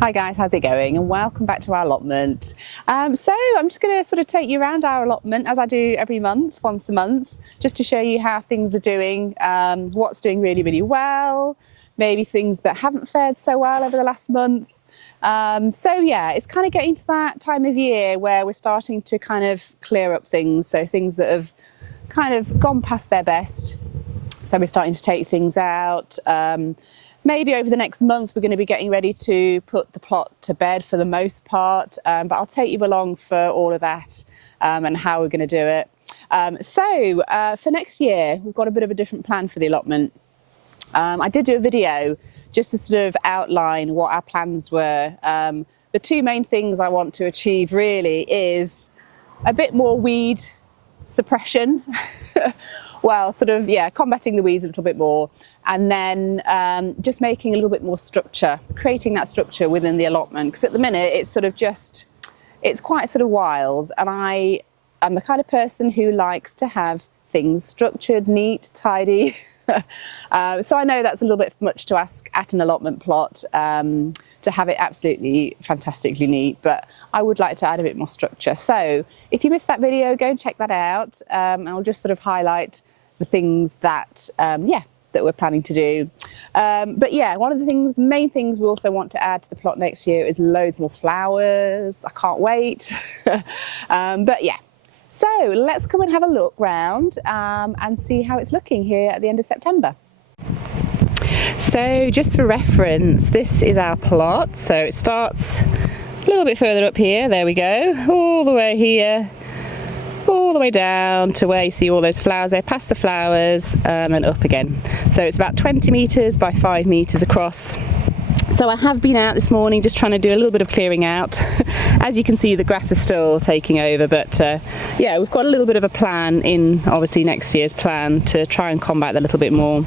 Hi guys, how's it going? And welcome back to our allotment. So I'm just going to sort of take you around our allotment as I do every month, once a month, just to show you how things are doing, what's doing really, really well, maybe things that haven't fared so well over the last month. So yeah, it's kind of getting to that time of year where we're starting to kind of clear up things. So things that have kind of gone past their best. So we're starting to take things out. Maybe over the next month we're going to be getting ready to put the plot to bed for the most part, but I'll take you along for all of that and how we're going to do it. So for next year we've got a bit of a different plan for the allotment. I did do a video just to sort of outline what our plans were. The two main things I want to achieve really is a bit more weed suppression. Well, sort of, yeah, combating the weeds a little bit more, and then just making a little bit more structure, creating that structure within the allotment, because at the minute it's sort of just, it's quite sort of wild, and I am the kind of person who likes to have things structured, neat, tidy. So I know that's a little bit much to ask at an allotment plot, to have it absolutely fantastically neat, but I would like to add a bit more structure. So if you missed that video, go and check that out, and I'll just sort of highlight the things that, yeah, that we're planning to do. But yeah, one of the main things we also want to add to the plot next year is loads more flowers. I can't wait. But yeah. So let's come and have a look round and see how it's looking here at the end of September. So just for reference, this is our plot. So it starts a little bit further up here, there we go, all the way here, all the way down to where you see all those flowers there, past the flowers and then up again. So it's about 20 metres by 5 metres across. So I have been out this morning just trying to do a little bit of clearing out. As you can see, the grass is still taking over, but yeah, we've got a little bit of a plan in, obviously, next year's plan to try and combat that a little bit more.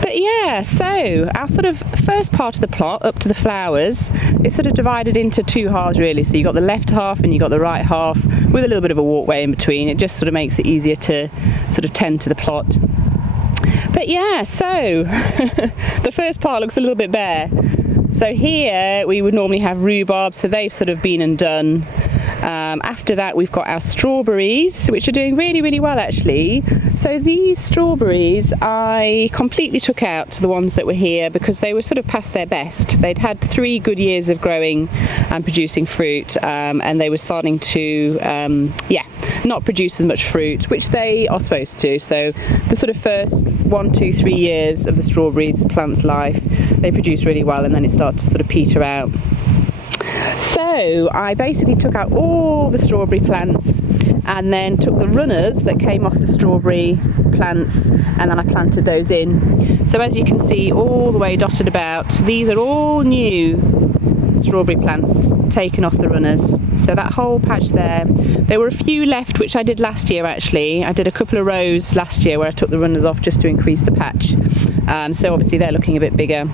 But yeah, so our sort of first part of the plot up to the flowers is sort of divided into two halves really. So you've got the left half and you've got the right half with a little bit of a walkway in between. It just sort of makes it easier to sort of tend to the plot. But yeah, so the first part looks a little bit bare. So here we would normally have rhubarb, so they've sort of been and done. After that we've got our strawberries, which are doing really, really well actually. So these strawberries I completely took out, the ones that were here, because they were sort of past their best. They'd had 3 good years of growing and producing fruit, and they were starting to, yeah, not produce as much fruit, which they are supposed to. So the sort of first 1, 2, 3 years of the strawberries plant's life, they produce really well, and then it starts to sort of peter out. So I basically took out all the strawberry plants and then took the runners that came off the strawberry plants and then I planted those in. So as you can see, all the way dotted about, these are all new strawberry plants taken off the runners. So that whole patch there were a few left which I did last year actually. I did a couple of rows last year where I took the runners off just to increase the patch. So obviously they're looking a bit bigger.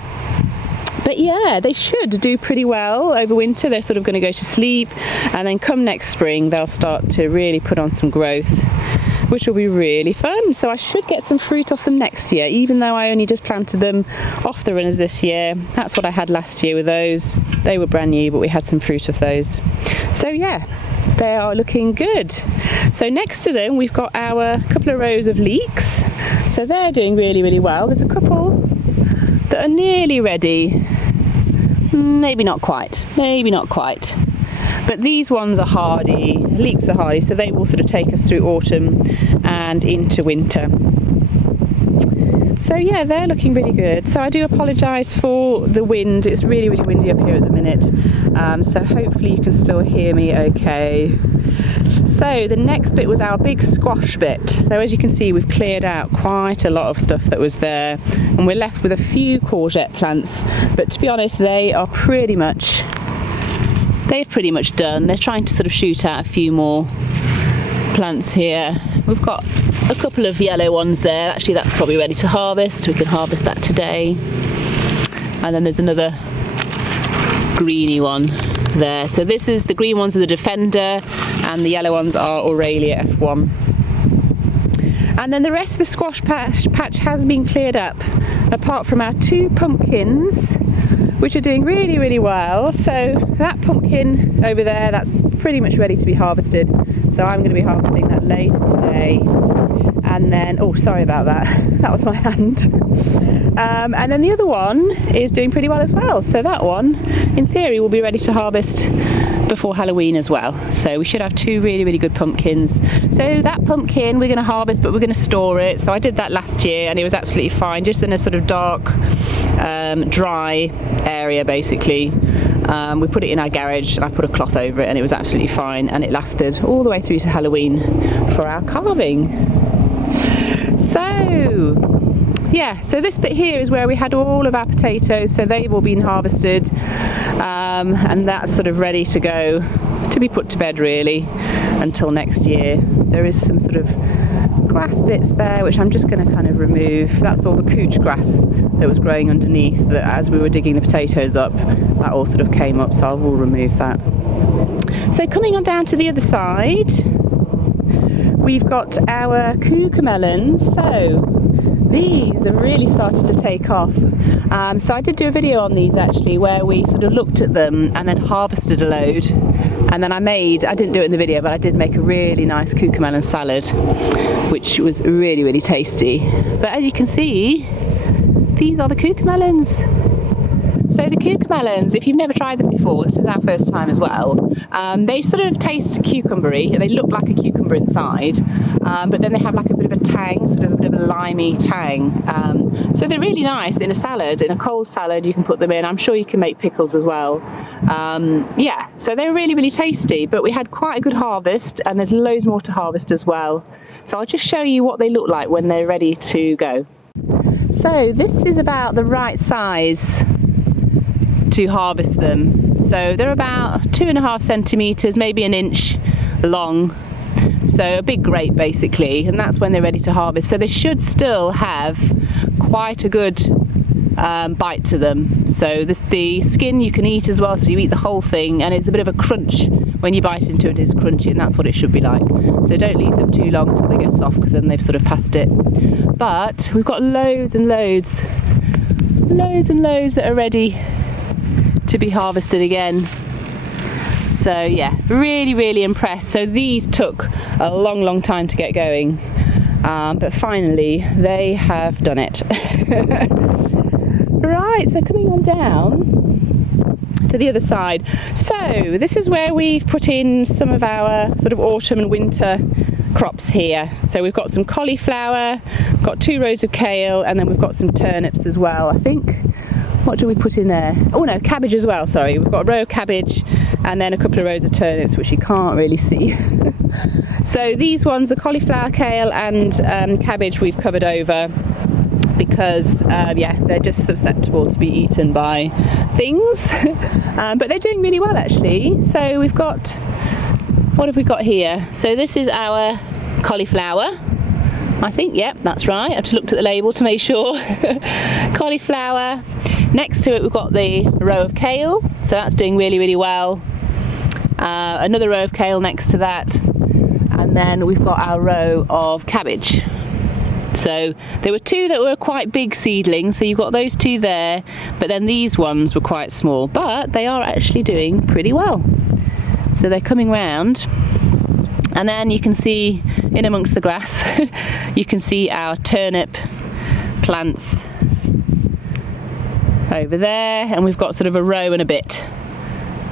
But yeah, they should do pretty well over winter. They're sort of going to go to sleep, and then come next spring they'll start to really put on some growth, which will be really fun. So I should get some fruit off them next year, even though I only just planted them off the runners this year. That's what I had last year with those. They were brand new, but we had some fruit of those. So yeah, they are looking good. So next to them we've got our couple of rows of leeks. So they're doing really, really well. There's a couple that are nearly ready. Maybe not quite, but these ones are hardy, leeks are hardy, so they will sort of take us through autumn and into winter. So yeah, they're looking really good. So I do apologise for the wind, it's really, really windy up here at the minute, so hopefully you can still hear me okay. So the next bit was our big squash bit. So as you can see, we've cleared out quite a lot of stuff that was there, and we're left with a few courgette plants, but to be honest they've pretty much done. They're trying to sort of shoot out a few more plants here. We've got a couple of yellow ones there. Actually that's probably ready to harvest. We can harvest that today. And then there's another greeny one there. So this is, the green ones are the Defender and the yellow ones are Aurelia F1. And then the rest of the squash patch has been cleared up, apart from our 2 pumpkins, which are doing really, really well. So that pumpkin over there, that's pretty much ready to be harvested. So I'm going to be harvesting that later today. And then, oh, sorry about that. That was my hand. And then the other one is doing pretty well as well. So that one, in theory, will be ready to harvest before Halloween as well. So we should have two really, really good pumpkins. So that pumpkin we're going to harvest, but we're going to store it. So I did that last year and it was absolutely fine, just in a sort of dark, dry area basically. We put it in our garage and I put a cloth over it and it was absolutely fine, and it lasted all the way through to Halloween for our carving. So yeah, so this bit here is where we had all of our potatoes, so they've all been harvested, and that's sort of ready to go to be put to bed really until next year. There is some sort of grass bits there which I'm just going to kind of remove. That's all the couch grass that was growing underneath, that as we were digging the potatoes up, that all sort of came up, so I will remove that. So coming on down to the other side, we've got our cucamelons. So these have really started to take off. So I did do a video on these actually, where we sort of looked at them and then harvested a load, and then I didn't do it in the video, but I did make a really nice cucamelon salad, which was really, really tasty. But as you can see, these are the cucamelons. So the cucamelons, if you've never tried them before, this is our first time as well, they sort of taste cucumbery. They look like a cucumber inside, but then they have like a bit of a tang, sort of a bit of a limey tang. So they're really nice in a salad, in a cold salad you can put them in. I'm sure you can make pickles as well. Yeah, so they're really, really tasty, but we had quite a good harvest and there's loads more to harvest as well. So I'll just show you what they look like when they're ready to go. So this is about the right size to harvest them. So they're about 2.5 centimetres, maybe an inch long. So a big grape basically, and that's when they're ready to harvest. So they should still have quite a good bite to them. So the skin you can eat as well, so you eat the whole thing, and it's a bit of a crunch. When you bite into it, it's crunchy, and that's what it should be like. So don't leave them too long until they get soft, because then they've sort of passed it. But we've got loads and loads that are ready to be harvested again. So yeah, really, really impressed. So these took a long time to get going, but finally they have done it. Right, so coming on down to the other side. So this is where we've put in some of our sort of autumn and winter crops here. So we've got some cauliflower, got 2 rows of kale, and then we've got some turnips as well, I think. What do we put in there? Oh no, cabbage as well, sorry. We've got a row of cabbage and then a couple of rows of turnips, which you can't really see. So these ones, the cauliflower, kale and cabbage, we've covered over because yeah, they're just susceptible to be eaten by things. But they're doing really well actually. So we've got, what have we got here? So this is our cauliflower. I think, yep, that's right. I've just looked at the label to make sure. Cauliflower. Next to it we've got the row of kale, so that's doing really, really well. Another row of kale next to that, and then we've got our row of cabbage. So there were 2 that were quite big seedlings, so you've got those 2 there, but then these ones were quite small, but they are actually doing pretty well. So they're coming round, and then you can see in amongst the grass, you can see our turnip plants over there, and we've got sort of a row and a bit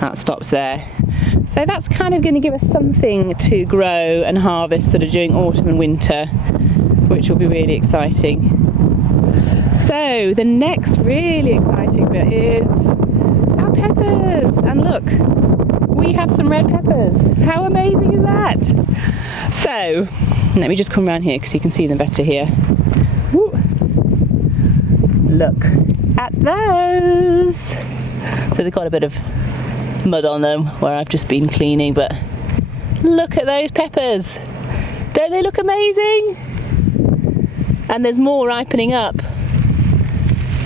that stops there. So that's kind of going to give us something to grow and harvest sort of during autumn and winter, which will be really exciting. So the next really exciting bit is our peppers, and look, we have some red peppers. How amazing is that? So let me just come around here because you can see them better here. Woo. Look at those. So they've got a bit of mud on them where I've just been cleaning, but look at those peppers. Don't they look amazing? And there's more ripening up.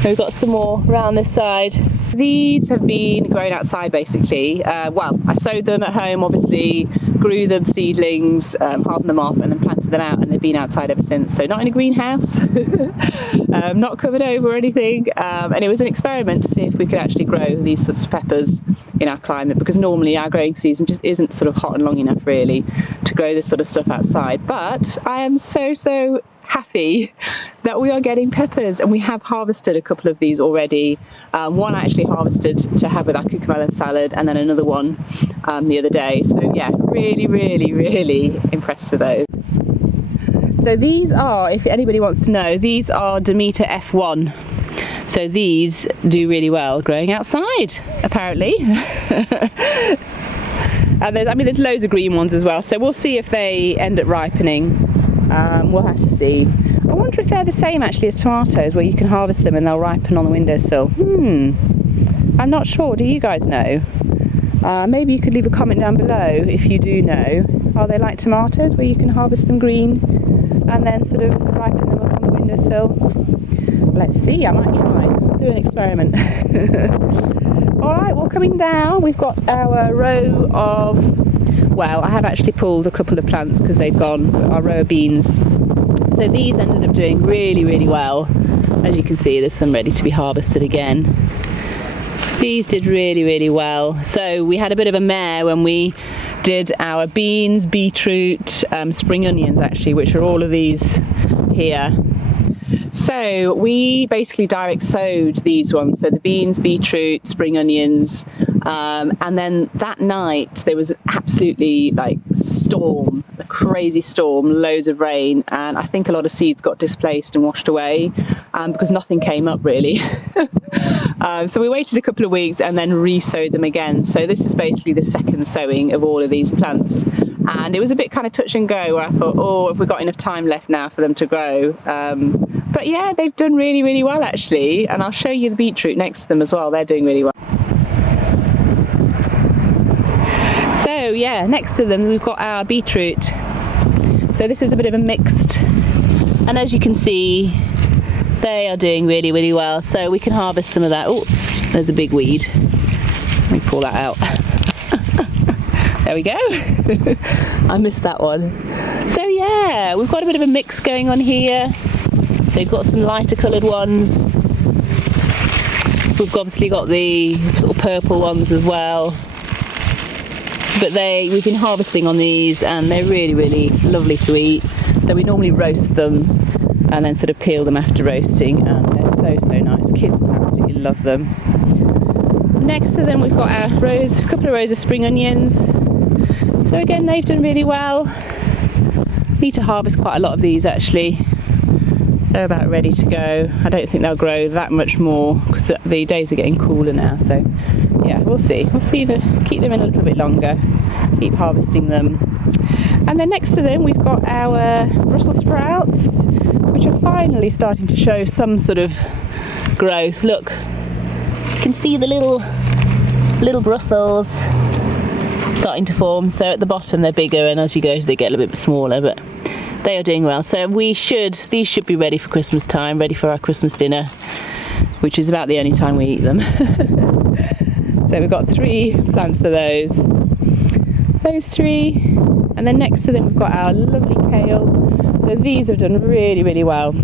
We've got some more around this side. These have been grown outside basically. Well, I sowed them at home obviously grew them seedlings, hardened them off, and then planted them out, and they've been outside ever since. So not in a greenhouse, not covered over or anything, and it was an experiment to see if we could actually grow these sorts of peppers in our climate, because normally our growing season just isn't sort of hot and long enough really to grow this sort of stuff outside. But I am so happy that we are getting peppers, and we have harvested a couple of these already. One I actually harvested to have with our cucumber salad, and then another one the other day. So yeah, really impressed with those. So these are, if anybody wants to know, these are Demeter F1. So these do really well growing outside, apparently. And there's loads of green ones as well, so we'll see if they end up ripening. We'll have to see. I wonder if they're the same actually as tomatoes, where you can harvest them and they'll ripen on the windowsill. I'm not sure. Do you guys know? Maybe you could leave a comment down below if you do know. Are they like tomatoes, where you can harvest them green and then sort of ripen them up on the windowsill? Let's see, I might try. Do an experiment. Alright, well, coming down, we've got our row of, well, I have actually pulled a couple of plants because they've gone, our row of beans. So these ended up doing really well. As you can see, there's some ready to be harvested again. These did really well. So we had a bit of a mare when we did our beans, beetroot, spring onions actually, which are all of these here. So we basically direct sowed these ones, so the beans, beetroot, spring onions, and then that night there was absolutely like storm, a crazy storm, loads of rain, and I think a lot of seeds got displaced and washed away because nothing came up really. So we waited a couple of weeks and then re-sowed them again. So this is basically the second sowing of all of these plants. And it was a bit kind of touch and go, where I thought, oh, have we got enough time left now for them to grow? But yeah, they've done really well actually, and I'll show you the beetroot next to them as well. They're doing really well. So yeah, next to them we've got our beetroot. So this is a bit of a mixed, and as you can see, they are doing really well. So we can harvest some of that. Oh, there's a big weed. Let me pull that out. There we go. I missed that one. So yeah, we've got a bit of a mix going on here. So we've got some lighter coloured ones. We've obviously got the sort of purple ones as well. But we've been harvesting on these, and they're really lovely to eat. So we normally roast them and then sort of peel them after roasting, and they're so nice. Kids absolutely love them. Next to them we've got our rows, a couple of rows of spring onions. So again, they've done really well. Need to harvest quite a lot of these actually. They're about ready to go. I don't think they'll grow that much more because the days are getting cooler now. So yeah, we'll see. Keep them in a little bit longer. Keep harvesting them. And then next to them we've got our Brussels sprouts, which are finally starting to show some sort of growth. Look, you can see the little Brussels starting to form. So at the bottom they're bigger, and as you go they get a little bit smaller, but they are doing well. So these should be ready for Christmas time, ready for our Christmas dinner, which is about the only time we eat them. So we've got 3 plants of those 3, and then next to them we've got our lovely kale. So these have done really well.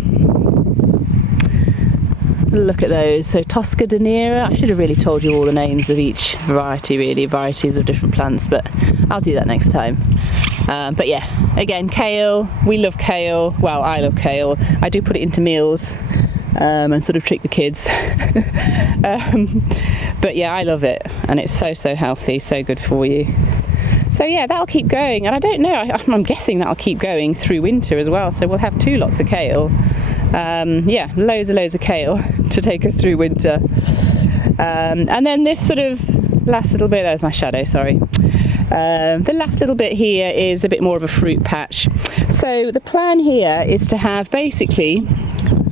Look at those. So Tosca Danera, I should have really told you all the names of each variety, really, varieties of different plants, but I'll do that next time. But yeah, again, kale, we love kale. Well, I love kale. I do put it into meals and sort of trick the kids. But yeah, I love it, and it's so healthy, so good for you. So yeah, that'll keep going, and I don't know, I'm guessing that'll keep going through winter as well, so we'll have 2 lots of kale. Yeah, loads of kale to take us through winter. And then this sort of last little bit, there's my shadow, sorry. The last little bit here is a bit more of a fruit patch. So the plan here is to have, basically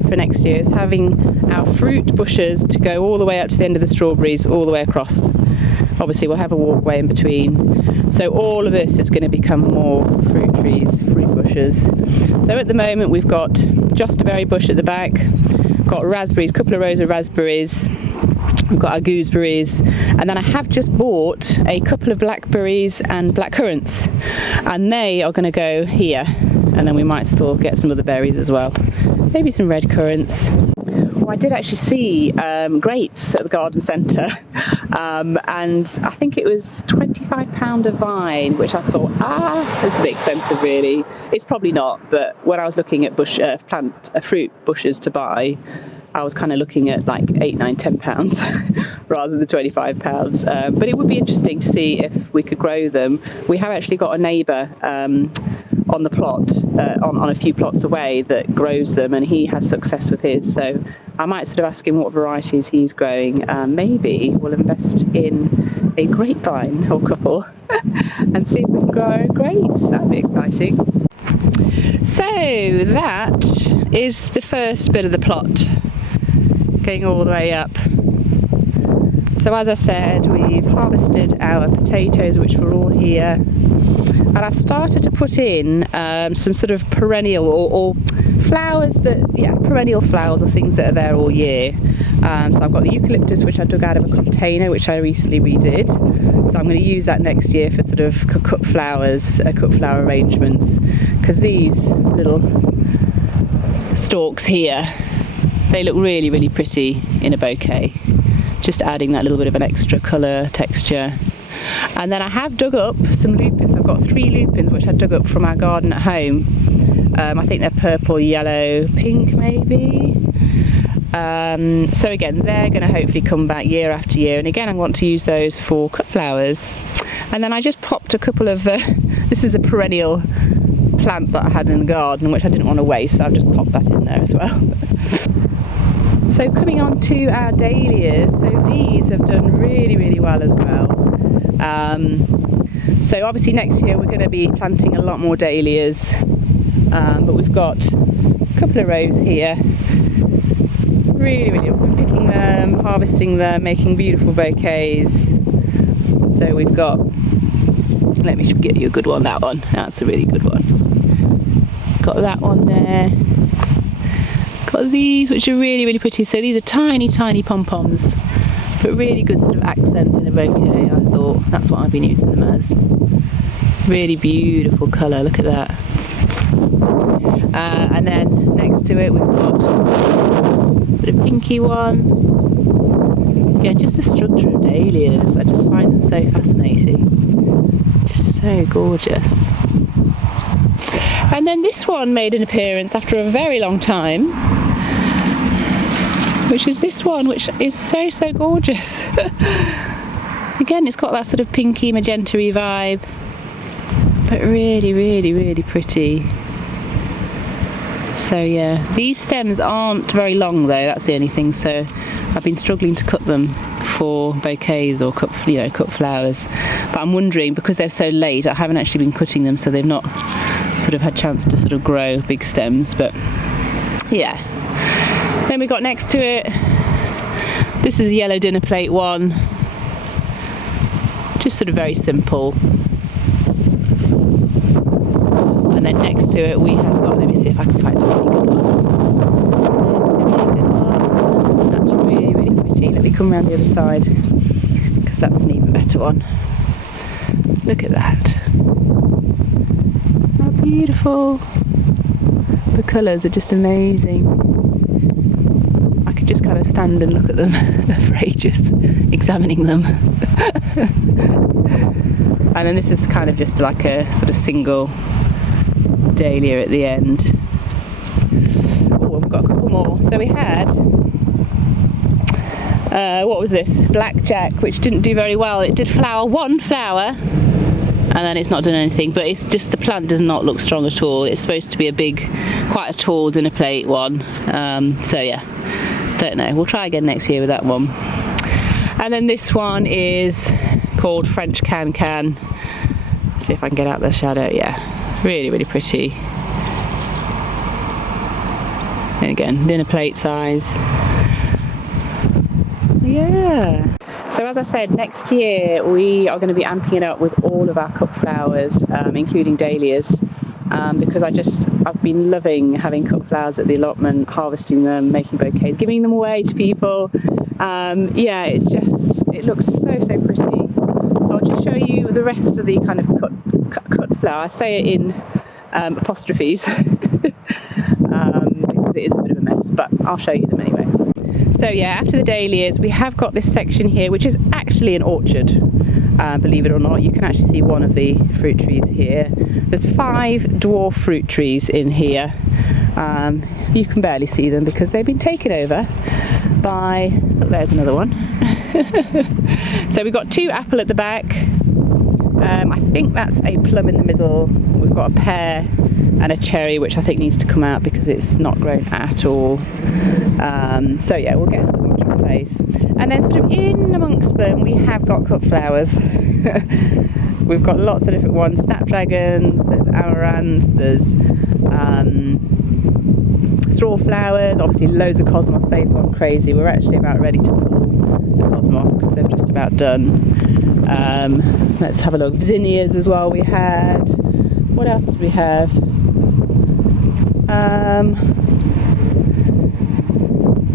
for next year, is having our fruit bushes to go all the way up to the end of the strawberries, all the way across. Obviously we'll have a walkway in between, so all of this is going to become more fruit trees, fruit bushes. So at the moment we've got just a berry bush at the back, got raspberries, a couple of rows of raspberries, We've got our gooseberries, and then I have just bought a couple of blackberries and blackcurrants, and they are going to go here, and then we might still get some other berries as well, maybe some red currants. I did actually see grapes at the garden centre, and I think it was £25 a vine, which I thought, that's a bit expensive really. It's probably not, but when I was looking at fruit bushes to buy, I was kind of looking at like £8, £9, £10 rather than £25. But it would be interesting to see if we could grow them. We have actually got a neighbour on the plot, on a few plots away, that grows them, and he has success with his. So I might sort of ask him what varieties he's growing. Maybe we'll invest in a grapevine or couple and see if we can grow grapes. That'd be exciting. So that is the first bit of the plot, going all the way up. So as I said, we've harvested our potatoes, which were all here, and I've started to put in some sort of perennial or flowers perennial flowers or things that are there all year. So I've got the eucalyptus, which I dug out of a container, which I recently redid. So I'm going to use that next year for sort of cut flower arrangements, because these little stalks here, they look really, really pretty in a bouquet. Just adding that little bit of an extra colour texture. And then I have dug up some lupins. I've got 3 lupins which I dug up from our garden at home. I think they're purple, yellow, pink maybe. So again, they're going to hopefully come back year after year, and again I want to use those for cut flowers. And then I just popped a couple of this is a perennial plant that I had in the garden which I didn't want to waste, so I've just popped that in there as well. So coming on to our dahlias, so these have done really, really well as well. So obviously next year we're going to be planting a lot more dahlias, but we've got a couple of rows here. Really, really, we're picking them, harvesting them, making beautiful bouquets. So we've got, let me get you a good one, that one, that's a really good one. Got that one there. Got these, which are really, really pretty. So these are tiny, tiny pom-poms, but really good sort of accent in a bouquet. I thought that's what I've been using them as. Really beautiful colour, look at that. And then next to it we've got a bit of pinky one. Again, just the structure of dahlias, I just find them so fascinating. Just so gorgeous. And then this one made an appearance after a very long time, which is this one, which is so, so gorgeous. Again, it's got that sort of pinky magenta-y vibe, but really, really, really pretty. So yeah, these stems aren't very long though, that's the only thing, so I've been struggling to cut them for bouquets or cut flowers. But I'm wondering, because they're so late, I haven't actually been cutting them, so they've not sort of had chance to sort of grow big stems. But yeah. Then we got next to it, this is a yellow dinner plate one, just sort of very simple. And then next to it we have got, let me see if I can find a really good one. That's really, really pretty. Let me come around the other side, because that's an even better one. Look at that. How beautiful. The colours are just amazing. I could just kind of stand and look at them for ages, examining them. And then this is kind of just like a sort of single dahlia at the end. Oh, we've got a couple more. So we had, what was this? Blackjack, which didn't do very well. It did flower one flower, and then it's not done anything, but it's just the plant does not look strong at all. It's supposed to be a big, quite a tall dinner plate one. So yeah, don't know. We'll try again next year with that one. And then this one is called French Can. See if I can get out the shadow. Yeah. Really, really pretty. And again, dinner plate size. Yeah. So as I said, next year we are going to be amping it up with all of our cut flowers, including dahlias. because I've been loving having cut flowers at the allotment, harvesting them, making bouquets, giving them away to people. Yeah, it looks so pretty. So I'll just show you the rest of the kind of cut flower. I say it in apostrophes because it is a bit of a mess, but I'll show you them anyway. So yeah, after the dahlias, we have got this section here, which is actually an orchard. Believe it or not, you can actually see one of the fruit trees here. There's 5 dwarf fruit trees in here. You can barely see them because they've been taken over by, look, there's another one. So we've got 2 apple at the back. I think that's a plum in the middle. We've got a pear and a cherry, which I think needs to come out because it's not grown at all. So yeah, we'll get another one to replace. And then sort of in amongst them, we have got cut flowers. We've got lots of different ones, snapdragons, there's amaranth, there's straw flowers, obviously loads of cosmos. They've gone crazy. We're actually about ready to pull the cosmos because they're just about done. Let's have a look. Zinnias as well we had. What else did we have?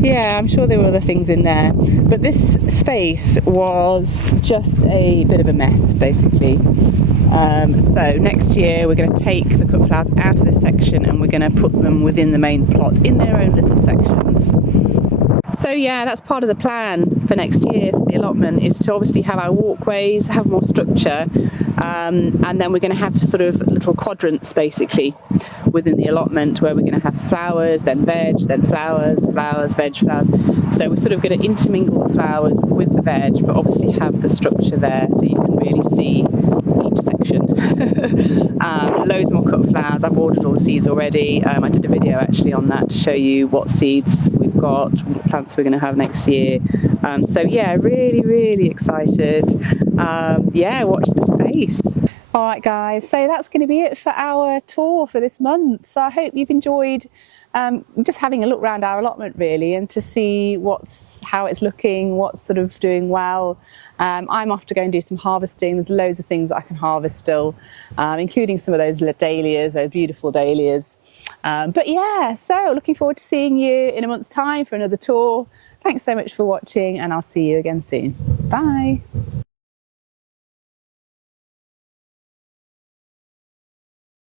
Yeah, I'm sure there were other things in there, but this space was just a bit of a mess basically. So next year we're going to take the cut flowers out of this section and we're going to put them within the main plot in their own little sections. So yeah, that's part of the plan for next year for the allotment, is to obviously have our walkways, have more structure, and then we're going to have sort of little quadrants basically within the allotment where we're going to have flowers, then veg, then flowers, flowers, veg, flowers. So we're sort of going to intermingle the flowers with the veg, but obviously have the structure there so you can really see each section. Loads more cut flowers. I've ordered all the seeds already. I did a video actually on that to show you what seeds we've got, what plants we're going to have next year. So yeah, really excited. Yeah, watch the space. Alright guys, so that's going to be it for our tour for this month. So I hope you've enjoyed just having a look around our allotment really, and to see how it's looking, what's sort of doing well. I'm off to go and do some harvesting. There's loads of things that I can harvest still, including some of those dahlias, those beautiful dahlias. But yeah, so looking forward to seeing you in a month's time for another tour. Thanks so much for watching, and I'll see you again soon. Bye.